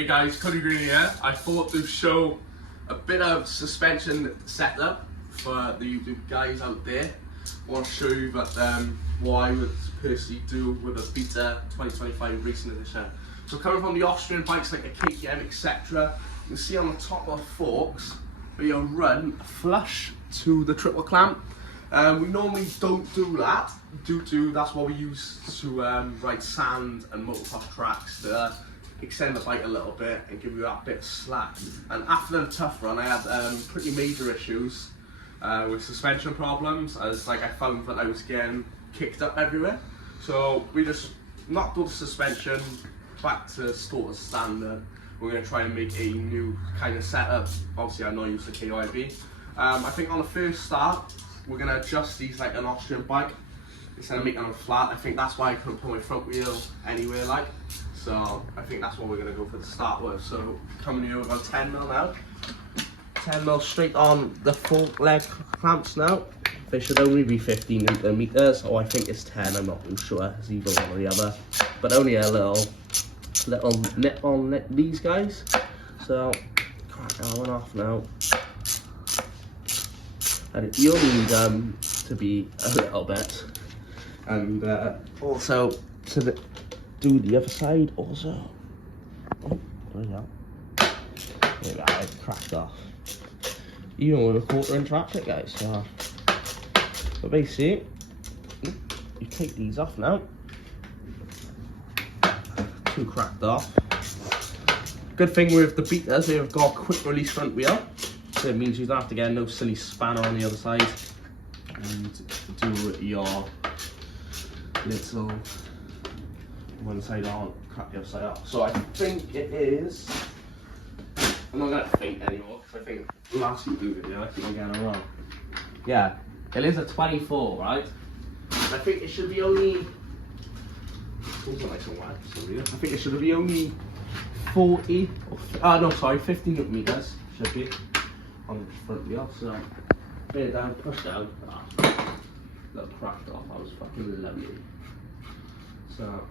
Hey guys, Cody Green here. I thought to show a bit of suspension setup for the YouTube guys out there. I want to show you what I would personally do with a Beta 2025 Racing Edition. So coming from the Austrian bikes like a KYB, etc., you can see on the top of the forks where you run flush to the triple clamp. We normally don't do that due to that's what we use to ride sand and motocross tracks to extend the bike a little bit and give you that bit of slack. And after the tough run, I had pretty major issues with suspension problems, as I found that I was getting kicked up everywhere. So we just knocked all the suspension back to sort of standard. We're going to try and make a new kind of setup. Obviously I'm not used to KYB. I think on the first start we're going to adjust these like an Austrian bike instead of making them flat. I think that's why I couldn't put my front wheel anywhere like. So I think that's what we're going to go for the start with. So coming here with about 10mm now. 10mm straight on the fork leg clamps now. They should only be 15mm, or I think it's 10, I'm not too sure. It's either one or the other. But only a little nip on these guys. So crack that one off now. And you'll need to be a little bit. And also to do the other side also. Oh, there we go. There we go, it's cracked off. Even with a 1/4" ratchet, guys. So, but basically, you take these off now. Two cracked off. Good thing with the Betas, they've got a quick release front wheel. So it means you don't have to get no silly spanner on the other side and do your little one side on, crack the other side off. So I think it is, I'm not going to think anymore because I think last YouTube video I think I'm getting it wrong. Yeah, it is a 24, right? And I think it should be only, I think it should be only 40, no sorry, 15mm should be on the front wheel. So lay it down, push down, that cracked off, that was fucking lovely. So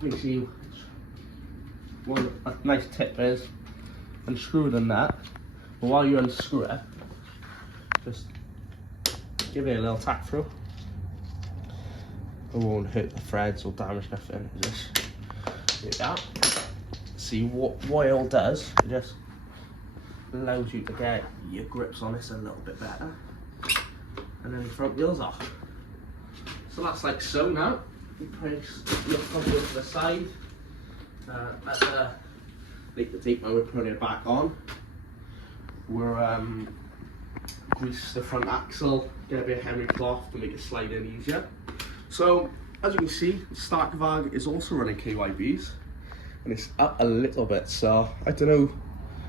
basically, a nice tip is unscrew the nut, but while you unscrew it, just give it a little tap through. It won't hurt the threads or damage nothing. Just do that. See what oil does, it just allows you to get your grips on this a little bit better. And then the front wheel's off. So that's like so now. You place your front wheel to the side. Make the tape when we're putting it back on. We're grease the front axle, get a bit of Henry cloth to make it slide in easier. So as you can see, the starter valve is also running KYBs, and it's up a little bit. So I don't know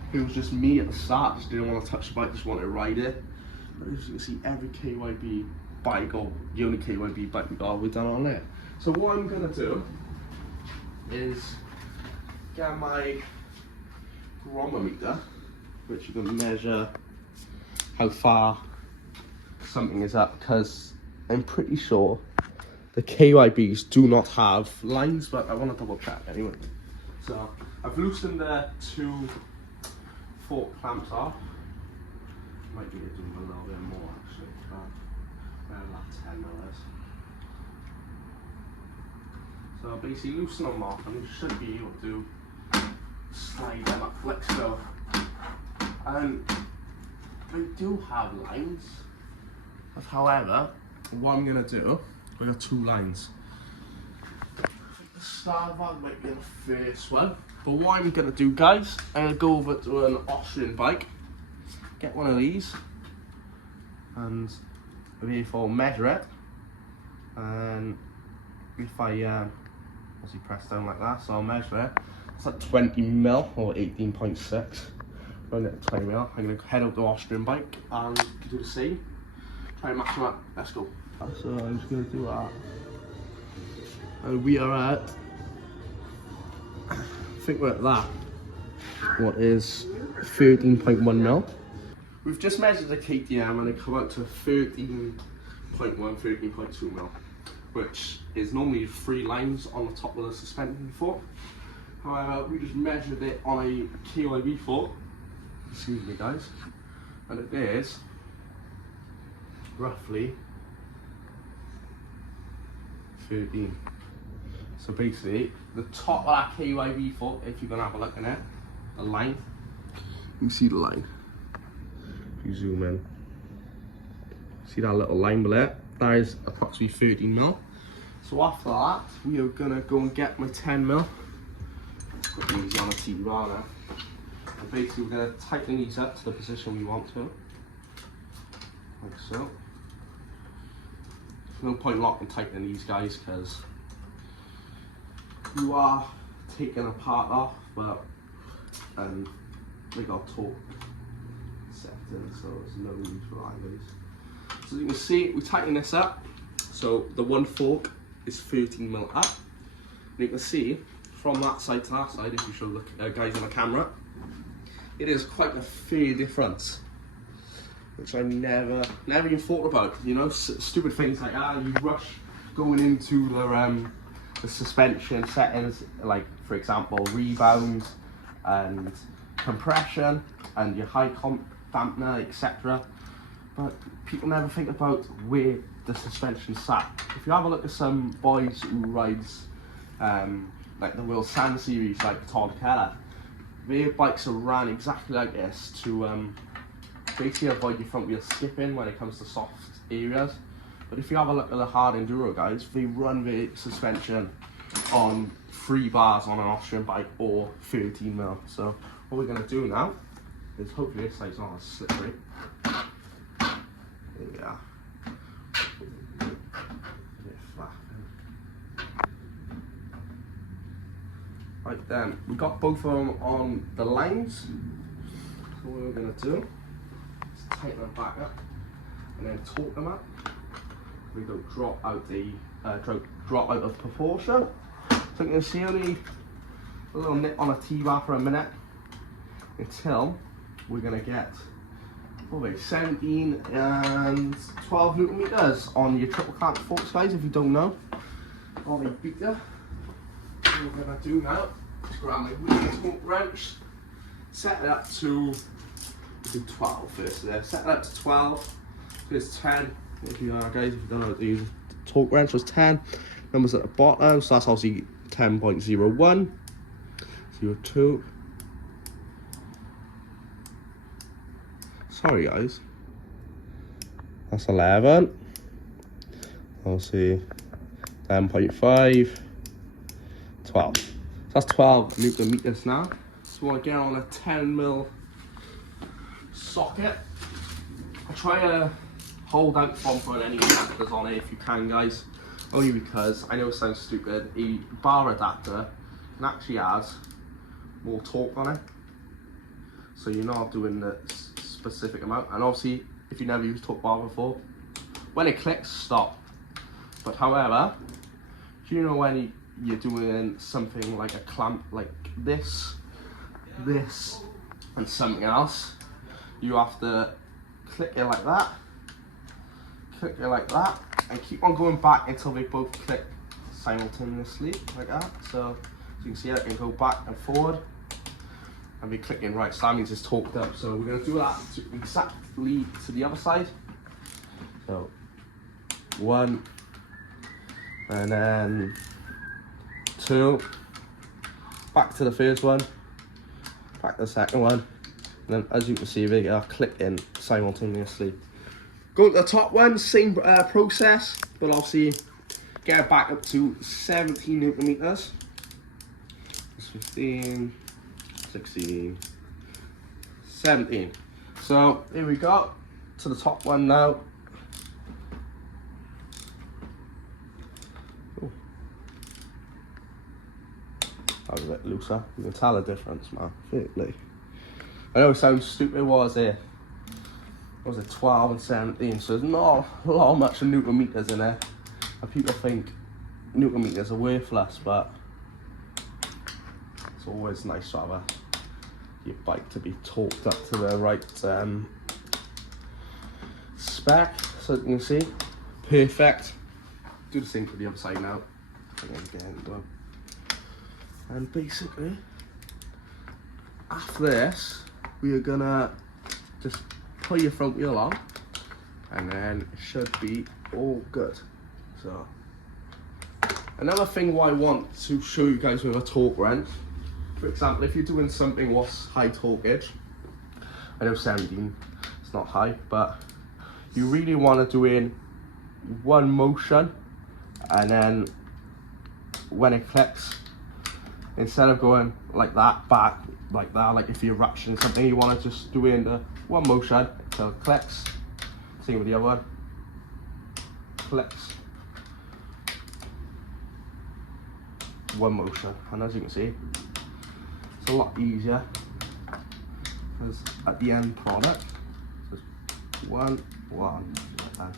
if it was just me at the start, just didn't want to touch the bike, just wanted to ride it. But as you can see, every KYB bike, or the only KYB bike we got, we're done on it. So what I'm gonna do is get my barometer, which you can measure how far something is up, because I'm pretty sure the KYBs do not have lines, but I want to double check anyway. So I've loosened the 2 fork clamps off. Might be able to do a little bit more actually, but that 10mm. So basically loosen them off, and you should be able to slide them up like so. And I do have lines, but however, what I'm going to do, we got 2 lines. I think the starter valve might be the first one, but what I'm going to do, guys, I'm going to go over to an Austrian bike, get one of these, and therefore measure it, and if I obviously press down like that, so I'll measure it. It's like 20mm or 18.6. Run it at 20mm. I'm going to head up to the Austrian bike and do the same. Try and match them up. Let's go. So I'm just going to do that. And we are at, I think we're at that. What is 13.1mm. We've just measured the KTM and it come out to 13.1, 13.2mm. Which is normally 3 lines on the top of the suspension fork. However, we just measured it on a KYB fork, excuse me guys, and it is roughly 13. So basically, the top of that KYB fork, if you're going to have a look at it, the line, you can see the line. If you zoom in, see that little line below? That is approximately 13 mil. So after that, we are going to go and get my 10 mil. Put these on a T-bar now. And basically we're going to tighten these up to the position we want to. Like so. There's no point locking tightening these guys because you are taking a part off, but they got torque set in, so there's no need for either. So as you can see, we tighten this up. So the one fork is 13 mil up. And you can see from that side to that side, if you show the guys on the camera, it is quite a fair difference, which I never even thought about. You know, stupid things like that. You rush going into the suspension settings, like for example rebound and compression and your high comp dampener, etc. But people never think about where the suspension sat. If you have a look at some boys who rides like the World Sand Series, like Todd Keller, their bikes are ran exactly like this to basically avoid your front wheel skipping when it comes to soft areas. But if you have a look at the hard enduro guys, they run their suspension on 3 bars on an Austrian bike or 13 mil. So what we're going to do now is hopefully this side's not as slippery. There we are. Right then, we got both of them on the lines. So what we're going to do is tighten them back up and then torque them up. We don't drop out of proportion. So you can see only a little nip on a T-bar for a minute until we're going to get probably 17 and 12 Newton meters on your triple clamp forks, guys, if you don't know. On a beater. What we're going to do now is grab my wheel torque wrench, set it up to 12 first there. Set it up to 12, here's 10. If you are guys, if you don't know how to use a torque wrench, was 10. Numbers at the bottom, so that's obviously 10.01, 02. Sorry guys. That's 11. Obviously 10.5, 12. So that's 12 Newton meters now. So we want to get on a 10 mil socket. I try to hold out from putting any adapters on it if you can, guys. Only because I know it sounds stupid. A bar adapter can actually has more torque on it, so you're not doing the specific amount. And obviously, if you never used torque bar before, when it clicks, stop. But however, do you know when you're doing something like a clamp like this, and something else, you have to click it like that, and keep on going back until they both click simultaneously, like that. So as you can see, I can go back and forward and be clicking right, so that means it's torqued up. So we're going to do that exactly to the other side. So 1, and then 2, back to the first one, back to the second one, and then as you can see, they are clicking simultaneously. Go to the top one, same process, but obviously get it back up to 17 Newton meters. 15, 16, 17. So here we go to the top one now. Ooh. That was a bit looser. You can tell the difference, man. Really. I know it sounds stupid, what was it? Was it 12 and 17? So there's not a lot much of Newton meters in there. And people think Newton meters are worthless, but it's always nice to have your bike to be torqued up to the right spec. So you can see, perfect. Do the same for the other side now. And basically, after this, we are gonna just pull your front wheel on, and then it should be all good. So, another thing what I want to show you guys with a torque wrench, for example, if you're doing something what's high torqueage, I know 17, it's not high, but you really want to do in one motion, and then when it clicks, instead of going like that, back like that, like if you're ratcheting something, you want to just do it in the one motion until it clicks. Same with the other one. Clicks. One motion, and as you can see, it's a lot easier because at the end product, just one like that.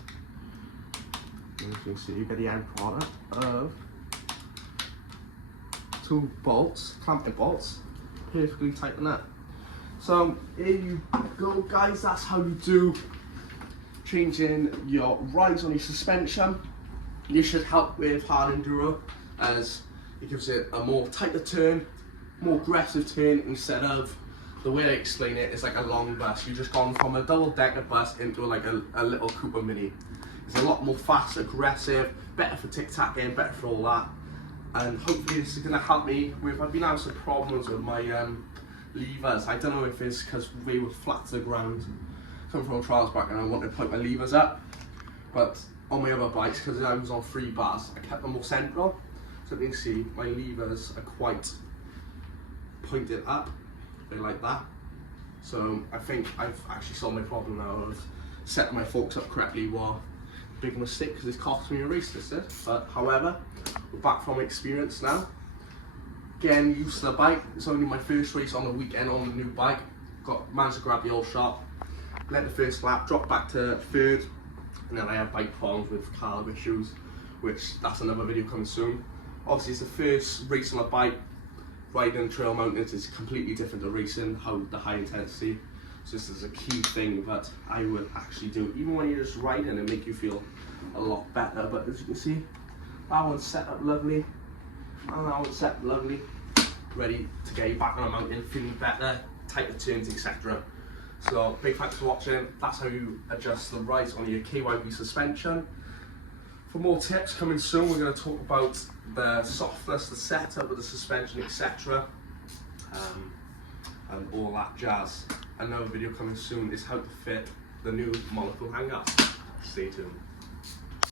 And as you can see, you get the end product of 2 bolts, clamping bolts, perfectly tighten up. So here you go, guys. That's how you do changing your rise on your suspension. This should help with hard enduro, as it gives it a more tighter turn, more aggressive turn, instead of the way I explain it is like a long bus. You've just gone from a double-decker bus into like a little Cooper Mini. It's a lot more fast, aggressive, better for tic-tacking, better for all that. And hopefully this is going to help me with, I've been having some problems with my levers. I don't know if it's because we were flat to the ground, come from a trials back, and I wanted to put my levers up. But on my other bikes, because I was on 3 bars, I kept them more central. So you can see my levers are quite pointed up, they're like that. So I think I've actually solved my problem now of setting my forks up correctly. Well, big mistake because it's cost me a race, this did. But however, we're back from experience now. Getting used to the bike. It's only my first race on the weekend on the new bike. Managed to grab the old shot, led the first lap, dropped back to 3rd, and then I had bike problems with carb issues, which that's another video coming soon. Obviously it's the first race on a bike. Riding trail mountains is completely different to racing, how the high intensity. So this is a key thing that I would actually do, even when you're just riding, and make you feel a lot better. But as you can see, that one's set up lovely, and that one's set up lovely, ready to get you back on a mountain, feeling better, tighter turns, etc. So big thanks for watching. That's how you adjust the rise on your KYB suspension. For more tips coming soon, we're going to talk about the softness, the setup of the suspension, etc. And all that jazz. Another video coming soon is how to fit the new monocle hang-up. Stay tuned.